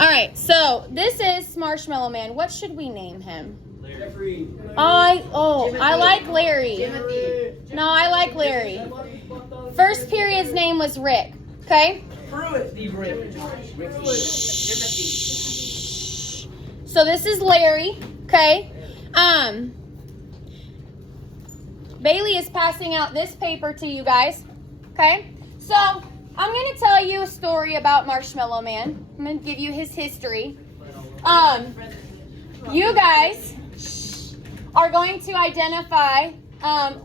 All right, so this is Marshmallow Man. What should we name him? Larry. I like Larry. No, I like Larry. First period's name was Rick. Okay? So this is Larry. Okay? Bailey is passing out this paper to you guys. Okay? So I'm going to tell you a story about Marshmallow Man. I'm going to give you his history. You guys are going to identify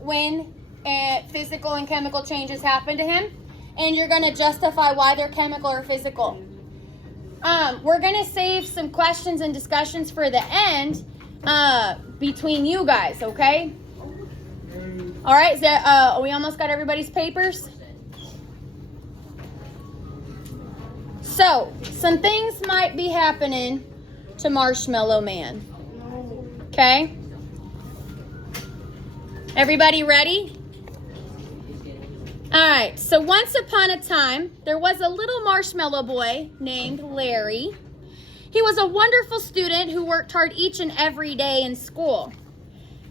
when physical and chemical changes happen to him, and you're going to justify why they're chemical or physical. We're going to save some questions and discussions for the end between you guys, okay? All right, so, we almost got everybody's papers. So, some things might be happening to Marshmallow Man. Okay? Everybody ready? All right, so once upon a time, there was a little marshmallow boy named Larry. He was a wonderful student who worked hard each and every day in school.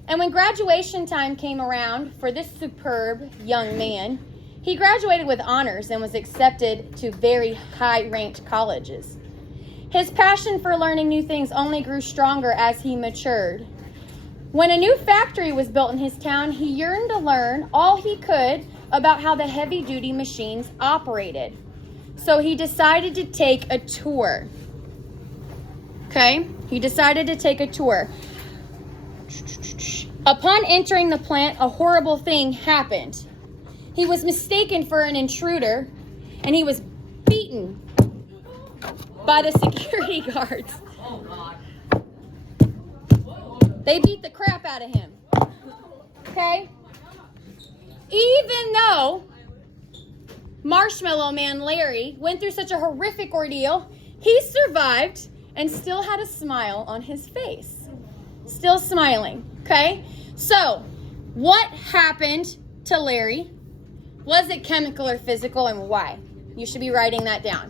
And when graduation time came around for this superb young man, he graduated with honors and was accepted to very high-ranked colleges. His passion for learning new things only grew stronger as he matured. When a new factory was built in his town, he yearned to learn all he could about how the heavy-duty machines operated. So he decided to take a tour. Okay? He decided to take a tour. Upon entering the plant, a horrible thing happened. He was mistaken for an intruder, and he was beaten by the security guards. They beat the crap out of him. Okay? Even though Marshmallow Man Larry went through such a horrific ordeal, he survived and still had a smile on his face. Still smiling. Okay? So, what happened to Larry? Was it chemical or physical, and why? You should be writing that down.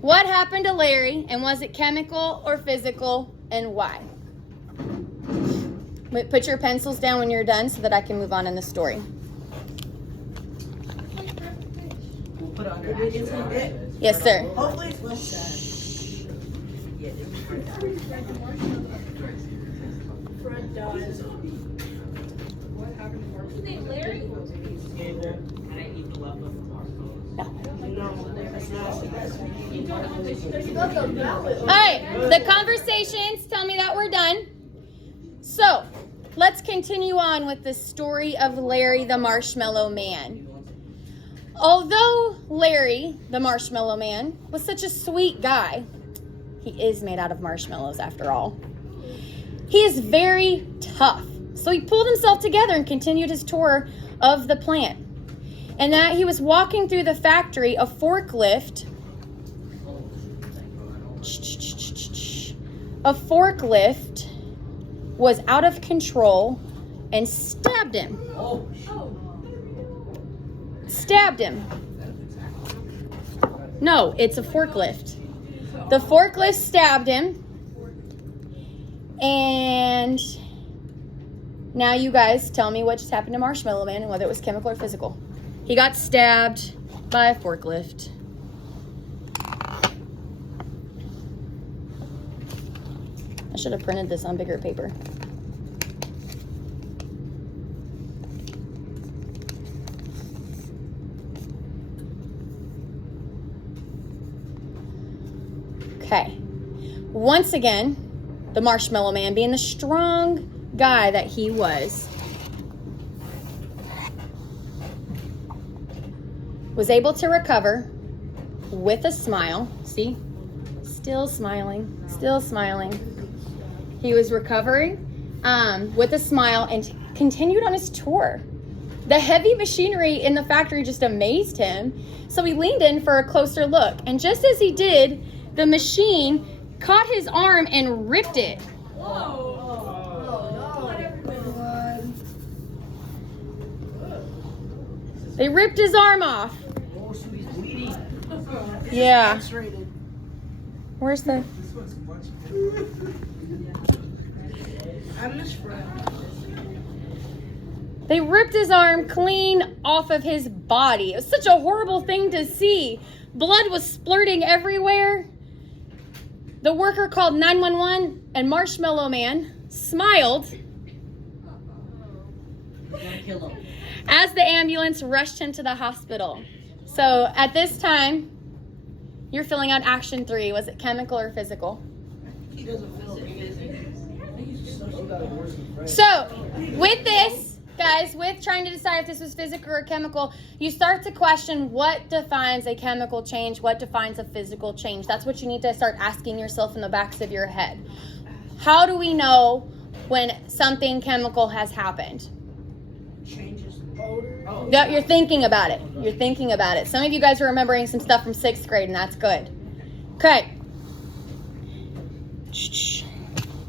What happened to Larry, and was it chemical or physical, and why? Put your pencils down when you're done so that I can move on in the story. We'll put it under. Yes, sir. Hopefully. Fred dies. What happened to Mark? His name Larry? Can I eat the leftover marshmallows? All right, the conversations tell me that we're done. So, let's continue on with the story of Larry the Marshmallow Man. Although Larry the Marshmallow Man was such a sweet guy, he is made out of marshmallows after all. He is very tough. So he pulled himself together and continued his tour of the plant. And that he was walking through the factory, a forklift was out of control and stabbed him. Stabbed him. No, it's a forklift. The forklift stabbed him. And now you guys tell me what just happened to Marshmallow Man and whether it was chemical or physical. He got stabbed by a forklift. I should have printed this on bigger paper. Okay. Once again, the Marshmallow Man, being the strong guy that he was able to recover with a smile. See? Still smiling. Still smiling. He was recovering with a smile and continued on his tour. The heavy machinery in the factory just amazed him, so he leaned in for a closer look. And just as he did, the machine caught his arm and ripped it. They ripped his arm off. Yeah. Where's the... This one's much better. I miss Fred. They ripped his arm clean off of his body. It was such a horrible thing to see. Blood was splurting everywhere. The worker called 911 and Marshmallow Man smiled as the ambulance rushed him to the hospital. So at this time, you're filling out action 3. Was it chemical or physical? He doesn't feel it. So with this, guys, with trying to decide if this was physical or chemical, you start to question what defines a chemical change, what defines a physical change. That's what you need to start asking yourself in the backs of your head. How do we know when something chemical has happened? Changes odor. Oh. Yeah, you're thinking about it. You're thinking about it. Some of you guys are remembering some stuff from 6th grade, and that's good. Okay.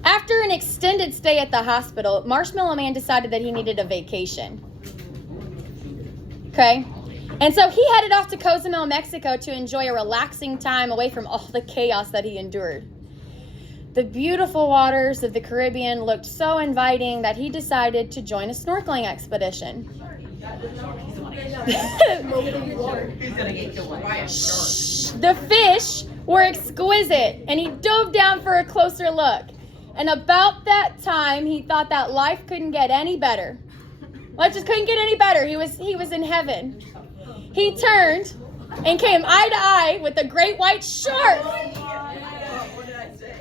After an extended stay at the hospital, Marshmallow Man decided that he needed a vacation. Okay? And so he headed off to Cozumel, Mexico to enjoy a relaxing time away from all the chaos that he endured. The beautiful waters of the Caribbean looked so inviting that he decided to join a snorkeling expedition. He's gonna get killed by a shark. The fish were exquisite, and he dove down for a closer look. And about that time, he thought that life couldn't get any better. Life just couldn't get any better. He was in heaven. He turned and came eye to eye with a great white shark.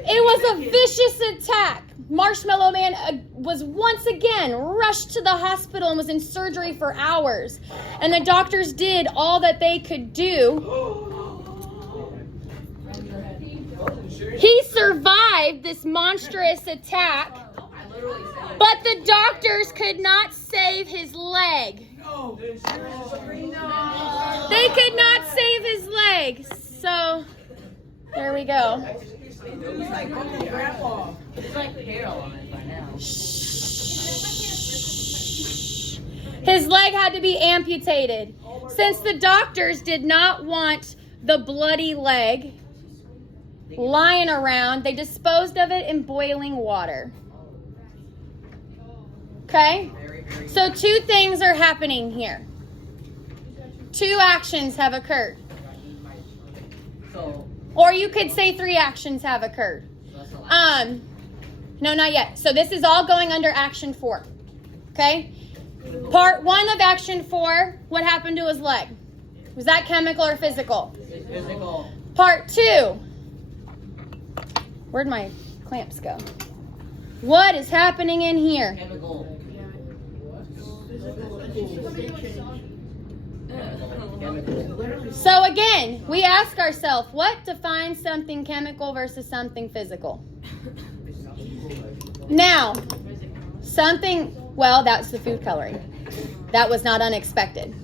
It was a vicious attack. Marshmallow Man was once again rushed to the hospital and was in surgery for hours. And the doctors did all that they could do. He survived this monstrous attack, but the doctors could not save his leg. They could not save his leg. So, there we go. It's like Uncle Grandpa. It's like paralyzed by now. His leg had to be amputated. Since the doctors did not want the bloody leg lying around, they disposed of it in boiling water. Okay? So 2 things are happening here. 2 actions have occurred. So, Or you could say 3 actions have occurred. No, not yet. So this is all going under action 4. Okay? Part 1 of action 4, what happened to his leg? Was that chemical or physical? physical. Part 2. Where'd my clamps go? What is happening in here? Chemical. So again, we ask ourselves, what defines something chemical versus something physical? Now, that's the food coloring. That was not unexpected.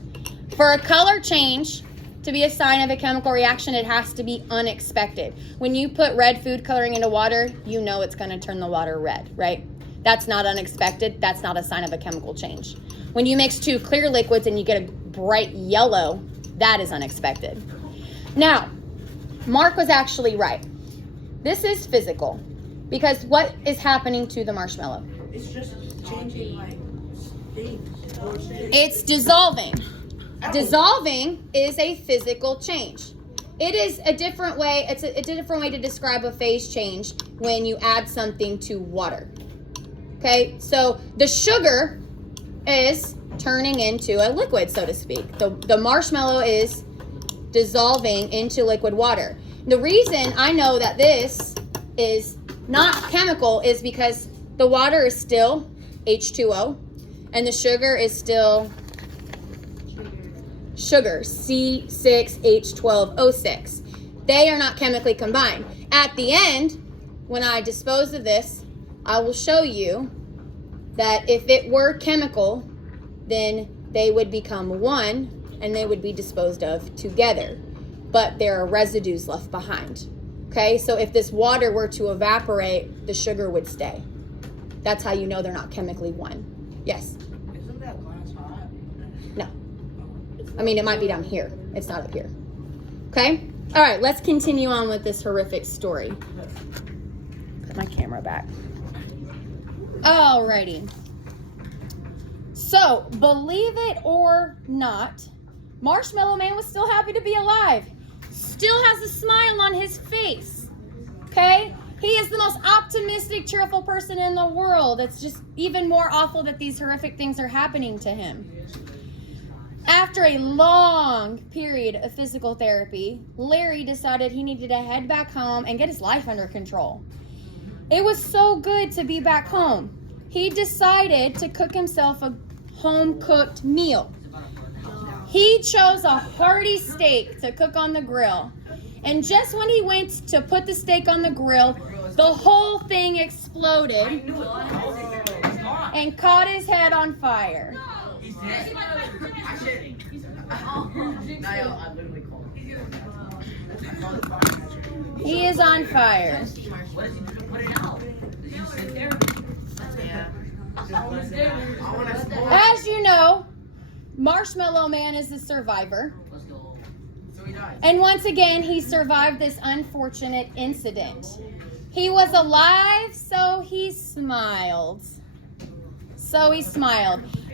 For a color change to be a sign of a chemical reaction, it has to be unexpected. When you put red food coloring into water, you know it's going to turn the water red, right? That's not unexpected. That's not a sign of a chemical change. When you mix 2 clear liquids and you get a bright yellow, that is unexpected. Now, Mark was actually right. This is physical, because what is happening to the marshmallow? It's just changing like things. It's dissolving. Dissolving is a physical change. It is a different way. It's a different way to describe a phase change when you add something to water. Okay, so the sugar is turning into a liquid, so to speak. The marshmallow is dissolving into liquid water. The reason I know that this is not chemical is because the water is still H2O and the sugar is still sugar, C6H12O6. They are not chemically combined. At the end, when I dispose of this, I will show you that if it were chemical, then they would become one and they would be disposed of together. But there are residues left behind. Okay, so if this water were to evaporate, the sugar would stay. That's how you know they're not chemically one. Yes? Isn't that glass hot? No. I mean, it might be down here. It's not up here. Okay? All right, let's continue on with this horrific story. Put my camera back. Alrighty. So, believe it or not, Marshmallow Man was still happy to be alive. Still has a smile on his face. Okay? He is the most optimistic, cheerful person in the world. It's just even more awful that these horrific things are happening to him. After a long period of physical therapy, Larry decided he needed to head back home and get his life under control. It was so good to be back home. He decided to cook himself a home-cooked meal. He chose a hearty steak to cook on the grill. And just when he went to put the steak on the grill, the whole thing exploded and caught his head on fire. He is on fire. As you know, Marshmallow Man is the survivor. And once again, he survived this unfortunate incident. He was alive, so he smiled.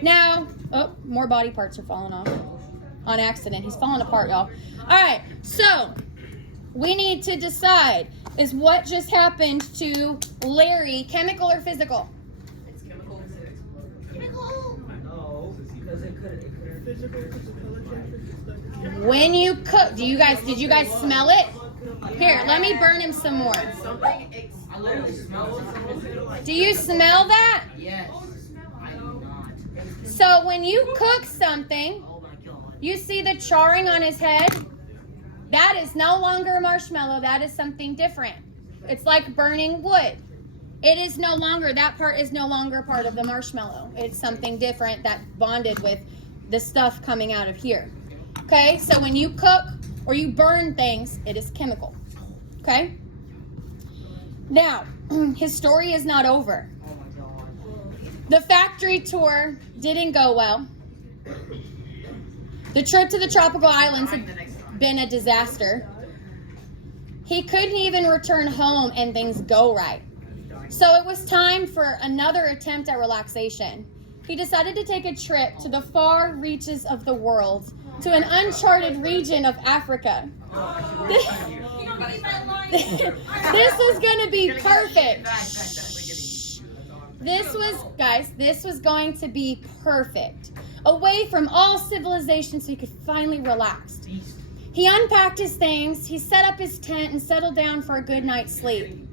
Now, oh, more body parts are falling off on accident. He's falling apart, y'all. All right, so we need to decide, is what just happened to Larry chemical or physical? It's chemical. No, because it could. When you cook, did you guys smell it? Here, let me burn him some more. I literally smell it. Do you smell that? Yes. I do not. So when you cook something, Oh my god. you see the charring on his head? That is no longer a marshmallow. That is something different. It's like burning wood. It is no longer, that part is no longer part of the marshmallow. It's something different that bonded with the stuff coming out of here. Okay, so when you cook or you burn things, it is chemical. Okay? Now, his story is not over. Oh my god. The factory tour didn't go well. The trip to the tropical islands had been a disaster. He couldn't even return home and things go right. So it was time for another attempt at relaxation. He decided to take a trip to the far reaches of the world, to an uncharted region of Africa. This was going to be perfect. This was going to be perfect. Away from all civilization so he could finally relax. He unpacked his things, he set up his tent and settled down for a good night's sleep.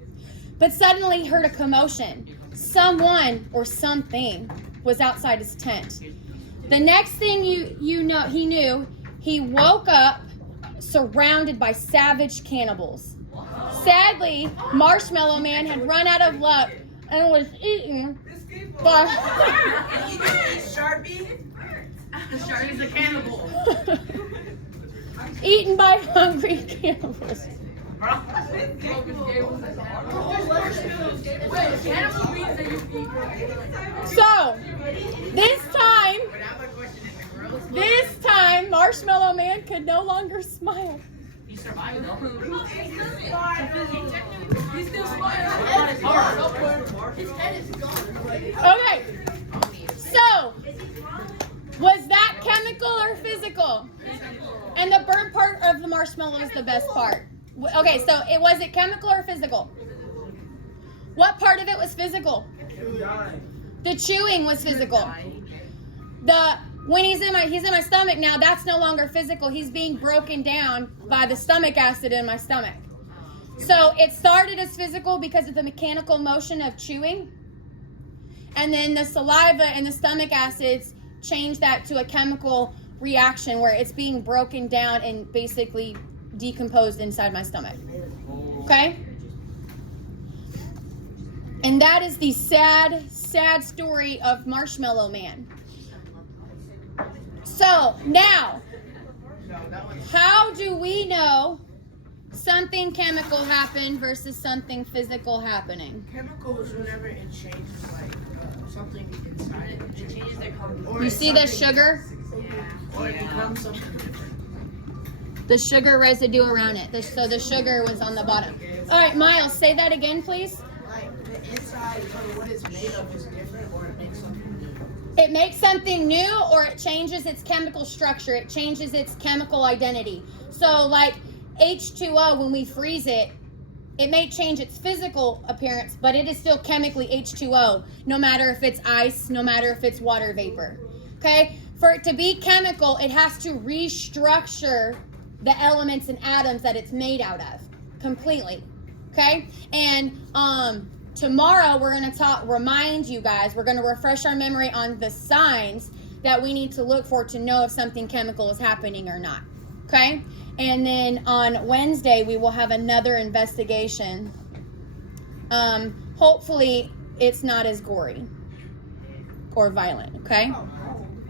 But suddenly he heard a commotion. Someone or something was outside his tent. The next thing he knew, he woke up surrounded by savage cannibals. Sadly, Marshmallow Man had run out of luck and was eaten by Sharpie's a cannibal. eaten by hungry cannibals. So, this time, Marshmallow Man could no longer smile. He survived though. He's still smiling. His head is gone. Okay, so, was that chemical or physical? And the burnt part of the marshmallow is the best part. Okay, so was it chemical or physical? What part of it was physical? The chewing was physical. When he's in my stomach now, that's no longer physical. He's being broken down by the stomach acid in my stomach. So it started as physical because of the mechanical motion of chewing. And then the saliva and the stomach acids changed that to a chemical reaction where it's being broken down and basically decomposed inside my stomach. Okay? And that is the sad, sad story of Marshmallow Man. So, now, how do we know something chemical happened versus something physical happening? Chemical is whenever it changes like something inside it. It changes their color. You see the sugar? Or it becomes something different. The sugar residue around it. So the sugar was on the bottom. All right, Miles, say that again, please. Like the inside of what it's made of is different, or it makes something new. It makes something new, or it changes its chemical structure. It changes its chemical identity. So like H2O, when we freeze it, it may change its physical appearance, but it is still chemically H2O, no matter if it's ice, no matter if it's water vapor. Okay? For it to be chemical, it has to restructure the elements and atoms that it's made out of completely. Okay? And tomorrow we're going to remind you guys, we're going to refresh our memory on the signs that we need to look for to know if something chemical is happening or not. Okay? And then on Wednesday, we will have another investigation. Hopefully, it's not as gory or violent, okay?